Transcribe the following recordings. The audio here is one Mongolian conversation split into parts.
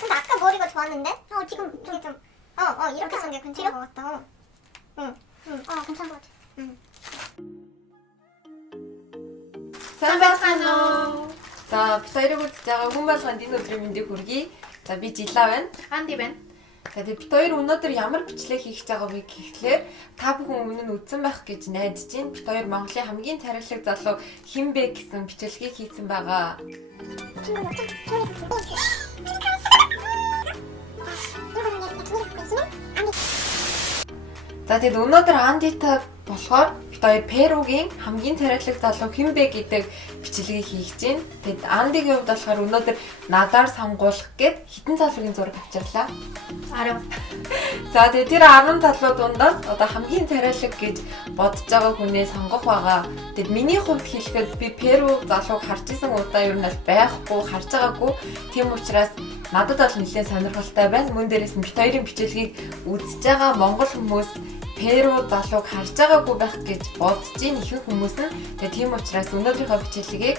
근데 아까 머리가 좋았는데? 지금 이게 좀 이렇게 하는 게 괜찮은 것 같다. 괜찮은 것 같아. Сайн байна уу? За, бид хоёрыг үзэж байгаа хүн болгонд энэ өдрийн мэндийг хүргэе. За, би Жилаа байна. Анди байна. За, бид хоёр өнөөдөр ямар бичлэг хийх гэж байгааг гэхлээр та бүхэн өмнө нь үзсэн байх гэж найдаж байна. Бид хоёр Монголын хамгийн царайлаг залуу хэн бэ гэсэн бичлэгийг хийсэн байгаа. За, тэгэд өнөөдөр Андитай болохоор бид хоёр Перугийн хамгийн царайлаг залуу хэн бэ гэдэг бичлэгийг хийж байна. Тэгэд Андигийн хувьд болохоор өнөөдөр надаар сонгуулах гэд хитэн залуугийн зураг авчирлаа. 10. За, тэгээд тэр 10 залуу дундаас одоо хамгийн царайлаг гэж бодож байгаа хүнээ сонгох байгаа. Тэгэд миний хувьд хэлэхэд би Перу залууг харж исэн удаа ер нь байхгүй, харж байгаагүй. Тийм учраас надад бол нэлээд сонирхолтой байна. Мөн дээрээс нь бид хоёрын бичлэгийг үзэж байгаа монгол хүмүүс Перу залууг харж байгаагүй байх гэж бодож ийн ихэнх хүмүүс нь. Тэгээ тийм учраас өнөөдрийнхөө бичлэгийг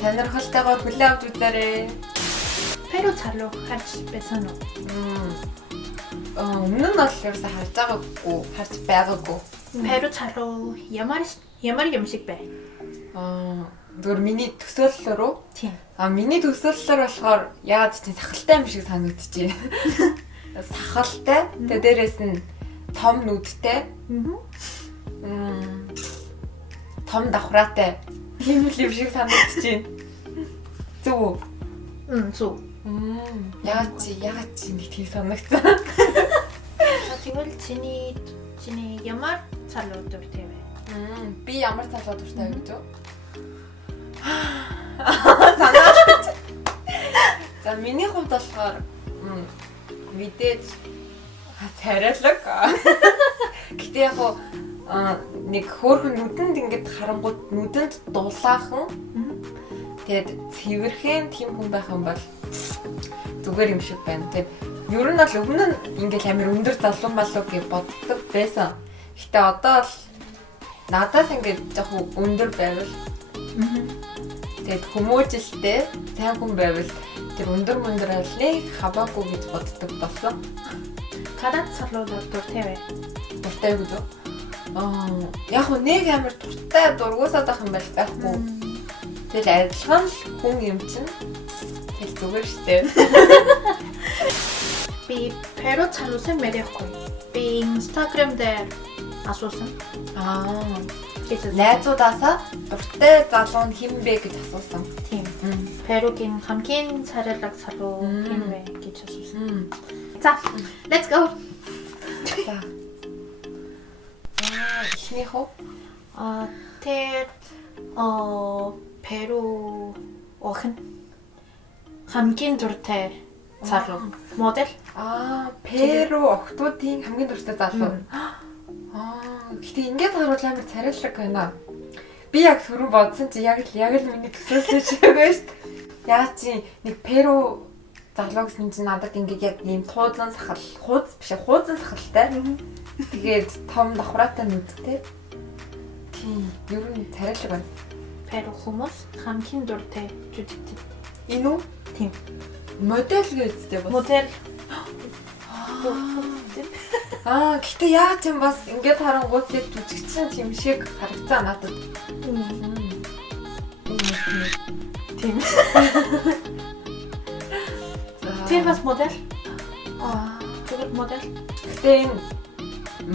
сонирхолтойгоор хүлээн авч үзээрэй. Перу залуу харж байсан уу? Өмнө нь бол ерөөсөө харж байгаагүй. Перу залуу ямар юмшиг бэ? Зүгээр миний төсөөллөөр үү? Тийм. Миний төсөөллөөр болохоор яагаад ч сахалтай юм шиг санагдчихэ. Сахалтай. Тэгээ дээрэс нь том нүдтэй. Том давхраатай. Тийм л юм шиг санагдчихэ. Зүг үү? Зүг. Яагаад чи нэг тийм санагдсан? Тэгвэл чиний ямар залуу дуртай вэ? Би ямар залуу дуртай вэ гэж үү? Санаад. За, миний хувьд болохоор мэдээж царайлаг. Гэтэ яг нэг хөөрхөн нүдэнд ингээд харангууд нүдэнд дулаахан. Тэгээд цэвэрхэн тийм хүн байх юм бол зүгээр юм шиг байна. Тэгээд ер нь бол өмнө нь ингээд амар өндөр залуу малуу гэж боддог байсан. Гэтэ одоо л надаас ингээд жоохон өндөр байвал тэгээд хүмүүжлтэй сайн хүн байвал тэр өндөр аль хаваагүй гэж боддог болсон. Гадаад залуу дуртай вэ? Дуртай гэж үү? Яг нэг амар дуртай дургуусаад байх юм бол байхгүй. Тэгэл адилхан л хүн юм чинь. Тэгэл зүгээр штэ. Би Перу залуусан мэрэхгүй. Би Instagram дээр асуусан. Найзуудаасаа дуртай залуу нь хэн бэ гэж асуусан. Тийм. Перугийн хамгийн царайлаг залуу хэн вэ гэж асуусан. За, let's go. За. Эхнийх үү? Тэр Перу охин хамгийн дуртай залуу модель. Перу охтуудын хамгийн дуртай залуу. Гэтэ ингээд харуул амар царайлаг байна. Би яг түрүү бодсон чи яг л миний төсөөлсөн шиг байна шүү дээ. Яг чи нэг Перу залуу гэсэн чинь надад ингээд яг ийм хуузан сахалтай. Тэгээд том давхраатай нүдтэй. Тийм, ер нь царайлаг байна. Перу хүмүүс хамгийн дуртай жүжигчин. Энэ үү? Тийм. Модель гэжтэй бас. Модель. Гэтэ яа ч юм бас ингээд харангуут яг жүжигчин юм шиг харагцаа надад. Тийм. Тэр бас модель. Зүгээр модель. Гэтэ энэ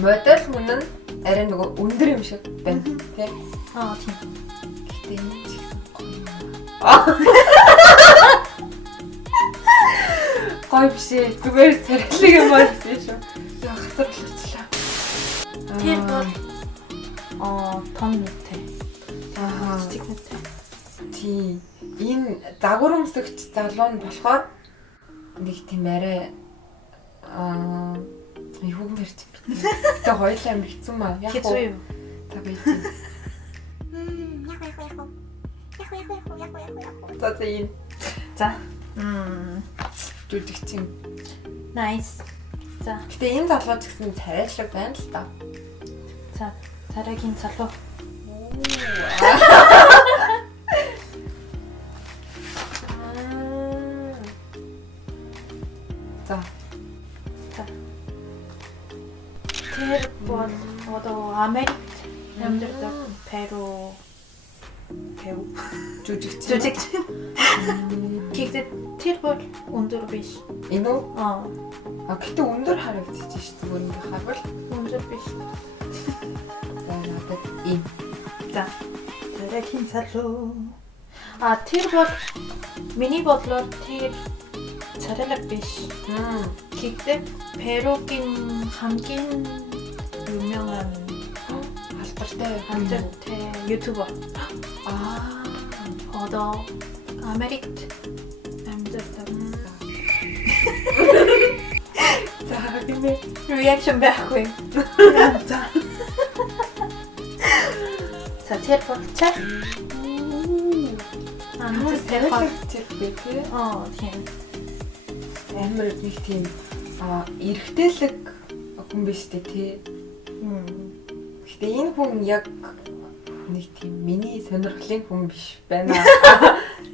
модель хүн нь арай нөгөө өндөр юм шиг байна. Тийм. Тийм. Гэтэ энэ ч гоё юм. Гоё биш ээ. Зүгээр царайлаг юм аа гэсэн шүү. Яа хасар болчихлаа. Тэр бол том нүдтэй. Цэцэг нүдтэй. Тийм. Энэ загвар өмсөгч залуу нь болохоор нэг тийм арай юу юм ярьж байна. Тэ хоёулаа амар хэцүү маа. Яг Хэцүү юу? Та бий. Яг. За энэ. За. Жүжигчин. Nice. За. Гэтэ энэ залуу ч гэсэн царайлаг байна л та. За. Царайгийн залуу. За. Тэр бол одоо Америкт амьдардаг Перу жүжигчин. Гэхдээ тэр бол өндөр биш. Энэ үү? Аа, Гэтэ өндөр харагдчих шүү дээ. Өөрөнгө харвал өндөр биш. за надад энэ. За. Дараагийн залуу. Тэр бол миний бодлоор тэр царайлаг биш. Гэхдээ Перугийн хамгийн 유명한 алдартай 유튜버. одоо Америкт амьдардаг. за гэмээ Reaction байхгүй. За. За тэр бол чаа. Тэр бол тий. тийм. Амар нэг тийм эрэгтэйлэг хүн биш үү тий. Гэтэ энэ хүн яг нэг тийм миний сонирхлын хүн биш байна.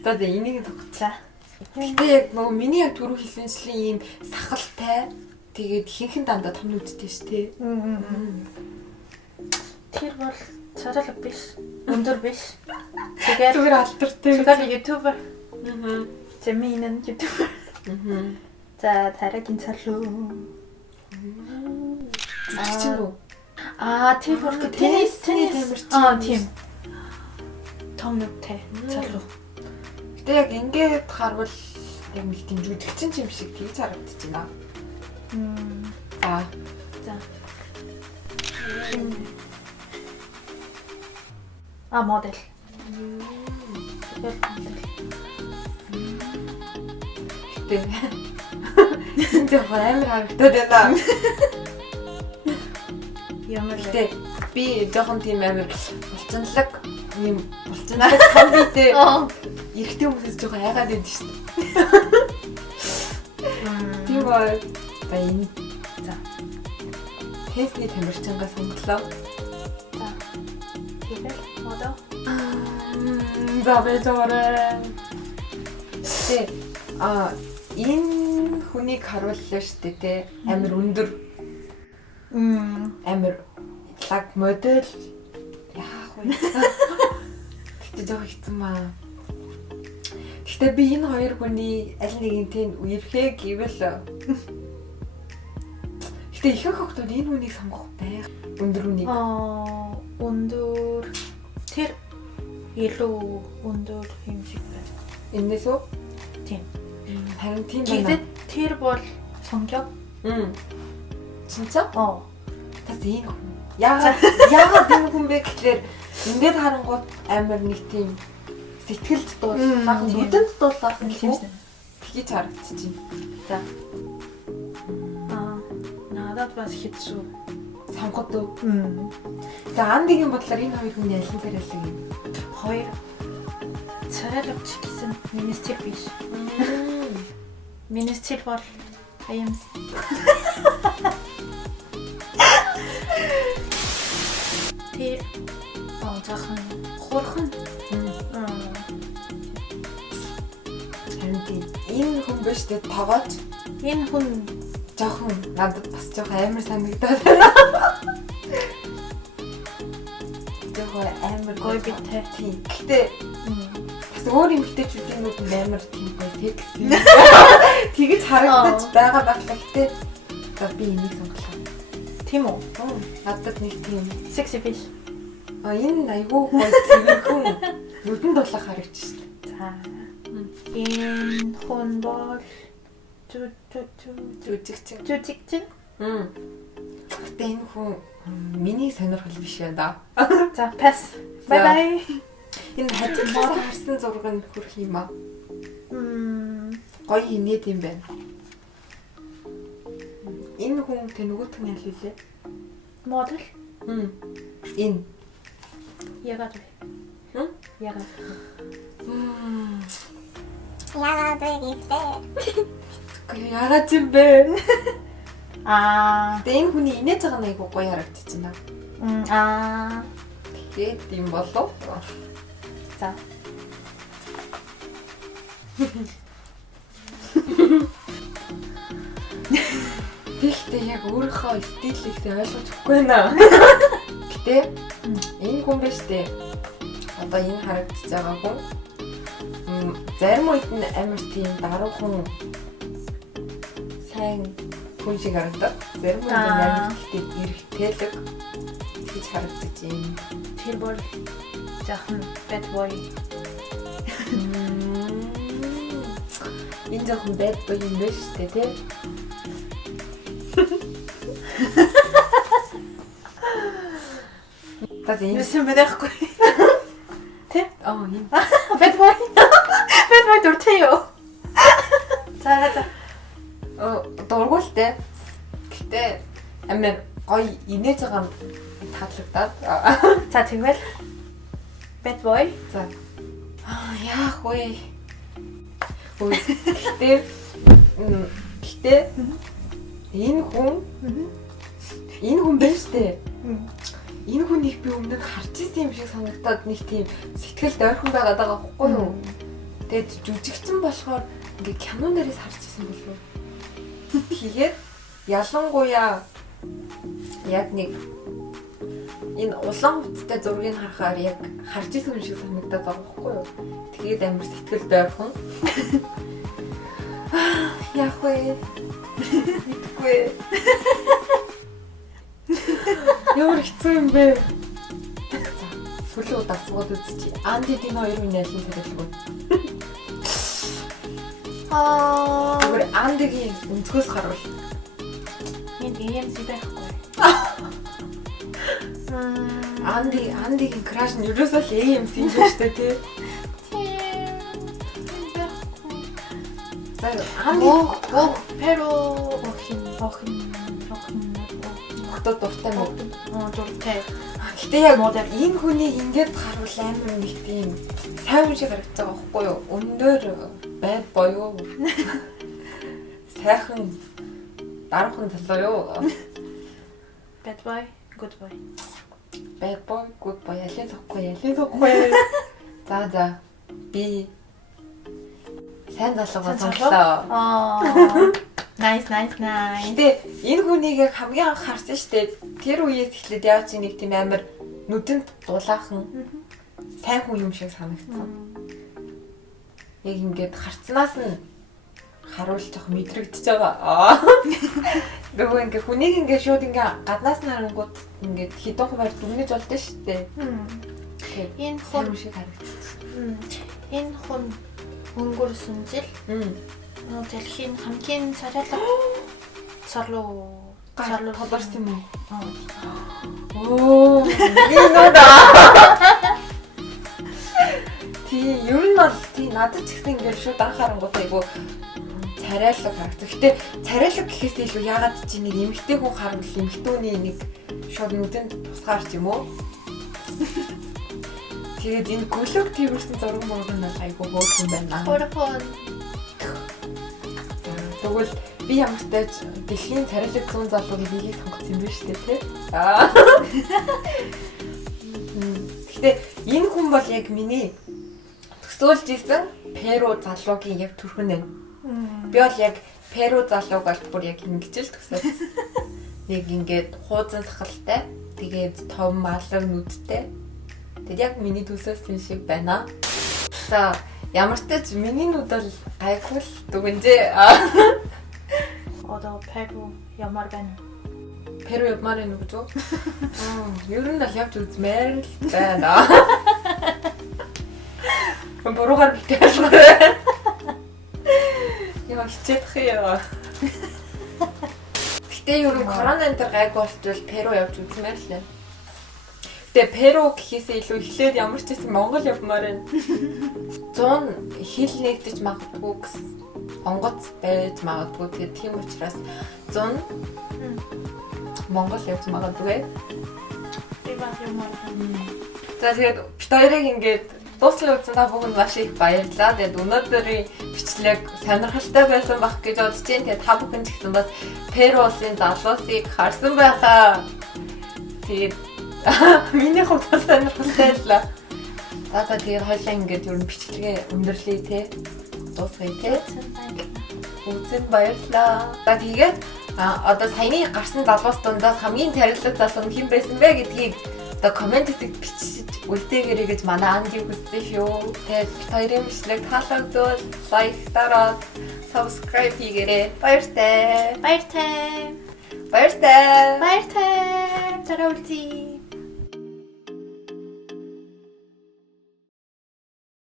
Одоо энийг зогцлаа. Гэтэ яг нөгөө миний яг түрүү хэлсэнчлэн ийм сахалтай тэгээд ихэнхэн дандаа том нүдтэй ш тий. Тэр бол царайлаг биш. Өндөр биш. Тэгээд зүгээр алдартай. зүгээр ютубер. Жиминэн ютубер. За дараагийн залуу. Жүжигчин үү? Тэр бол теннис. Тийм. Том нүдтэй залуу. Гэтэ яг ингээд харвал яг нэг тийм жүжигчин юм шиг тийж харагдаж байна. За. Модель. Гэтэ энэ зөв амар харагдаад байна. Ямар Гэтэ би жоохон тийм амар булчинлаг юм булчинлаг том битэй эрэгтэй хүмүүс жоохон айгаад байдаг шүү дээ. Тийм бай. За энэ. За. Тэсний тамирчингаас сонголоо. За. Тэгээд одоо за бэжорэ. Тэ энэ хүнийг харууллаа шүү дээ те. Амар өндөр. Амар лаг модель. Яах вэ? Гэтэ жоох хэцүү маа. Гэтэ би энэ хоёр хүний аль нэгэн тийм үерхээ гэвэл гэтэ ихэнх хүмүүс энэ хүнийг сонгох байх. Өндөр хүнийг. өндөр тэр илүү өндөр юм шиг байна. Энэс үү? Тийм. Харин тийм байна. Гэхдээ тэр бол 성격? 진짜? Тас энэ хүн. Яагаад энэ хүн бэ гэхээр ингээд харангуут амар нэг тийм сэтгэлд дуулах, нүдэнд дуулах юм шиг тэгж харагдчихэв. За. Надад бас хэцүү. Сонгод уу? За Андигийн бодлоор энэ хоёр хүний аль нь царайлаг юм? Хоёр царайлагч гэсэн миний стил биш. Миний стил бол АМС. Тэр жоохон хурхан. Энэ хүн биш дээ тоогооч. Энэ хүн Жоохон надад бас жоохон амар санагдаад. Жоохон амар гоё битэй. Тийм. Гэтэ бас өөр юм битэчүүдийн нүд амар тийм гоё секси. Тэгэж харагдаж байгаа багтаа гэтэ за би энийг сонголоо. Тийм үү? Надад нэг тийм Секси биш. Энэ айгүй гоё цэвэрхэн нүдэнд дулах харагдчих. За. Энэ хүн бол жүжигчин. жүжигчин. Гэтэ энэ хүн миний сонирхол биш яа. За, пас. Бай бай. Энэ хажуудлаас харсан зураг нь хөрх юм аа. Гоё инээд юм байна. Энэ хүн тэ нөгөөх нь аль вэ? Модель. Энэ. Ягаад вэ? Ягаад. Яагаад вэ гэвэл Яагаад юм бэ? Тэгээ энэ хүний инээж байгаа нь айгүй гоё харагдчихна. Тэгээд юм болов. За. би ихтэй яг өөрийнхөө стилийг ойлгож өгөхгүй байна. Гэтэ энэ хүн биш дээ. Одоо энэ харагдаж байгаа хүн зарим үед нь амар тийм даруухан сайн хүн шиг харагдав. Зарим үед нь амар эрэгтэйлэг гэж харагдаж байна. Тэр бол жаахан bad boy. Энэ жоохон bad boy юм биш үү те? Таа энэ Юусэн байхгүй. Тэ? энэ Bad boy. Bad boy дуртай. За. дургуултай. Гэтэ амар гоё инээж байгаа нь таалагдаад. За тэгвэл bad boy. За. Яах вэ? Гэтэ энэ хүн биш дээ. Энэ хүнийг би өмнө харж ирсэн юм шиг санагдаад нэг тийм сэтгэлд ойрхон байгаад байгаа байхгүй юу? Тэгээд жүжигчин болохоор ингээ кино нэрээс харж ирсэн болов уу? Тэгээд ялангуяа яг нэг энэ улаан хувцастай зургийг харахаар яг харж ирсэн юм шиг санагдаад байгаа байхгүй юу? Тэгээд амар сэтгэлд ойрхон. Яах вэ? Мэдгүй. Ямар хэцүү юм бэ? Сүүлийн удаа асууад үзчихье. Андидийн хоёр минь ялын хэрэглэв. Тэгвэр Андигийн өнцгөөс харуул. Энд EMC байхгүй. Андигийн краш нь ерөөсөө л AMC юм шүү дээ тий. За Анди pero охин хотод дуртай мó. дуртай. Гэтэ яг энэ хүний ингээд харуул амар нэг тийм сайн хүн шиг харагдаж байгаа байхгүй юу? Өндөр байд боёо. Сайхан дараахан залуу юу? Bad boy, good boy. Bad boy, good boy. Ялын сохгүй. За. Би сайн залуугаа сонслоо. Nice. Гэтэ энэ хүнийг яг хамгийн анх харсан штеп. Тэр үеэс эхлээд яаж чи нэг тийм амар нүдэнд дулаахан сайн хүн юм шиг санагдсан. Яг ингээд харцнаас нь харуулж явах мэдрэгдэж байгаа. Нөгөө ингээ хүнийг ингээ шууд ингээ гаднаас нь харангууд ингээ хідэн хуваар дүгнэж болдсон штеп. Энэ хүн шиг харагдсан. Энэ хүн өнгөрсөн жил дэлхийн хамгийн царайлаг залуу толорсон юм уу? Нинოდა. Тий, ер нь бол тий надад ч гэсэн ингээд шууд анхаарангуудаа айгу царайлаг харагдав. Гэтэ царайлаг гэхээс илүү яагаад чи нэг эмэгтэй хүн харуул эмэгтүүний нэг шууд нүдэнд тусгаар ч юм уу? Тэгээд энэ гөлөг тийвэрсэн зураг мөргөн бол айгу хөөрхөн байна. Хөөрхөн. Тэгвэл би ямар ч тааж дэлхийн царайлаг зүүн залуугийн биеийг сонгосон юм биш үү те? Гэтэ энэ хүн бол яг миний төсөөлж исэн Перу залуугийн яг төрхөн юм. Би бол яг Перу залууг бол бүр яг ингэж л төсөөлсөн. Нэг ингээд хуузан сахалтай, тэгээд том алга нүдтэй. Тэгээд яг миний төсөөлсөн шиг байна. За ямар ч тач миний нүд бол гайгүй л дүгнжээ. Одоо Перу ямар байна? Перу ямар байна гэж үү? Ер нь л явж үзмээр л байна. Буруугаар битээ. Яа хичээх юм. Гэтэ ер нь корона энэ төр гайгүй болтвол Перу явж үзмээр л байна. Гэтэ Перу гэхээсээ илүү эхлээд ямар ч гэсэн Монгол явмаар байна. 100 хил нэгдэж магадгүй гэсэн. Онгоц байж магадгүй. Тэгээд тийм учраас 100 Монгол явж магадгүй. За тэгээд бид хоёрыг ингээд дууссан үзсэн та бүхэнд маш их баярлалаа. Тэгээд өнөөдрийн бичлэг сонирхолтой байсан байх гэж бодож байна. Тэгээд та бүхэн ч гэсэн бас Перу улсын залуусыг харсан байхаа. Тэгээд миний хувьд сонирхолтой байлаа. За тэгээд хоёлаа ингээд ер нь бичлэгээ өндөрлөе те. Дуусгая те. Үзэн баярлалаа. За тэгээд Одоо саяны гарсан залуус дундаас хамгийн тариалаг залуу нь хэн байсан бэ гэдгийг одоо комментэд бичиж үлдээгээрэй гэж манай Анди хүссэн шүү. Тэгээд бид хоёрын бичлэг таалагдвал лайк дараад subscribe хийгээрэй. Баяртай. Баяртай. Баяртай. Баяртай. Дараа уулзъя.